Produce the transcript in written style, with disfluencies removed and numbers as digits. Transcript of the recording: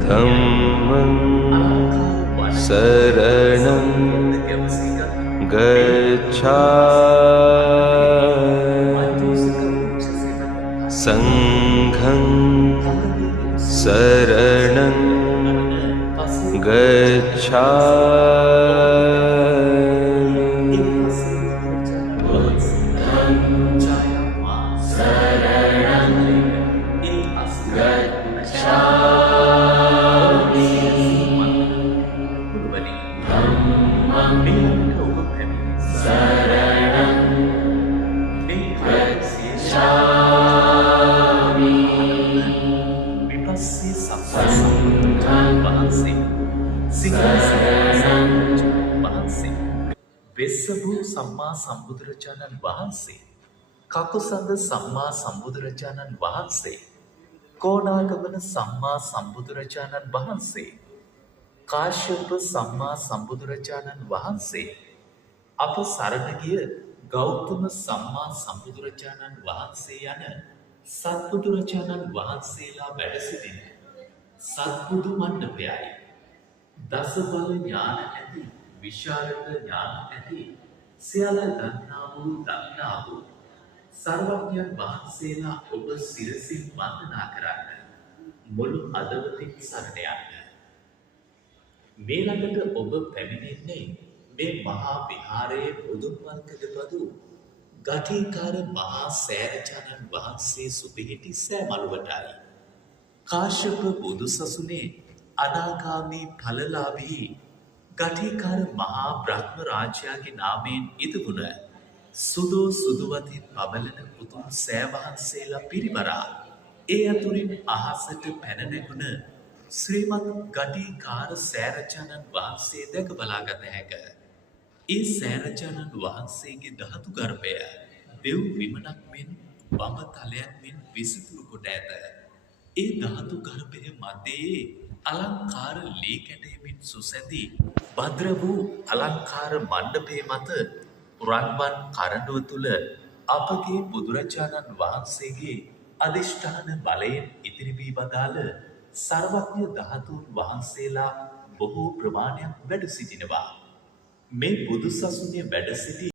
ධම්මං සරණං ගච්ඡාමි සංඝං සරණං ගච්ඡාමි වෙස්සභූ සම්මා සම්බුදුරජාණන් වහන්සේ, කකුසඳ සම්මා සම්බුදුරජාණන් වහන්සේ, කෝණාගමන සම්මා සම්බුදුරජාණන් වහන්සේ, කාශ්‍යප සම්මා සම්බුදුරජාණන් වහන්සේ, අප සරණ ගිය ගෞතම සම්මා සම්බුදුරජාණන් වහන්සේ යන සත්බුදුරජාණන් වහන්සේලා වැඩ සිටින සත්බුදු මණ්ඩපයයි. දස බල ඥාන ඇති, විශාරද ඥාන ඇති, සියල්ල දන්නා වූ දන්නා වූ සර්වඥයන් වහන්සේලා ඔබ සිරසින් වන්දනා කරන්න, මුළු හදවතින් සරණ යන්න. මේ ළඟට ඔබ පැමිණෙන්නේ මේ මහා විහාරයේ බුදුන් වහන්සේපදු ගටිකාර මහා සෑරචානන් වහන්සේ සුපිහිටි සෑමලුවටයි. කාශ්‍යප බුදු සසුනේ අනාගාමී ඵලලාභී ගටිකාර මහා බ්‍රහ්ම රාජයාගේ නාමයෙන් ඉදිවුණ සුදෝ සුදුවතින් බබලන උතුම් සෑවහන්සේලා පිරිවරා ඒ අතුරින් අහසට පැන නැගුණ ශ්‍රීමත් ගටිකාර සෑරචානන් වහන්සේ දැක බලාගත හැක. ඒ සෑරචානන් වහන්සේගේ ධාතු ගර්භය දෙව් විමනක් මෙන් බඹ තලයක් මෙන් විසිතුරු කොට ඇත. ඒ ධාතු ගර්භය මැදේ අලංකාර ලී කැටයමින් සුසැදි භද්‍ර වූ අලංකාර මණ්ඩපයේ මත රන්වන් කරඬුව තුල අපගේ බුදුරජාණන් වහන්සේගේ අදිෂ්ඨාන බලයෙන් ඉතිරි වී වදාළ සර්වඥ ධාතුන් වහන්සේලා බොහෝ ප්‍රමාණයක් වැඩ සිටිනවා. මේ බුදු සසුනේ වැඩ සිටි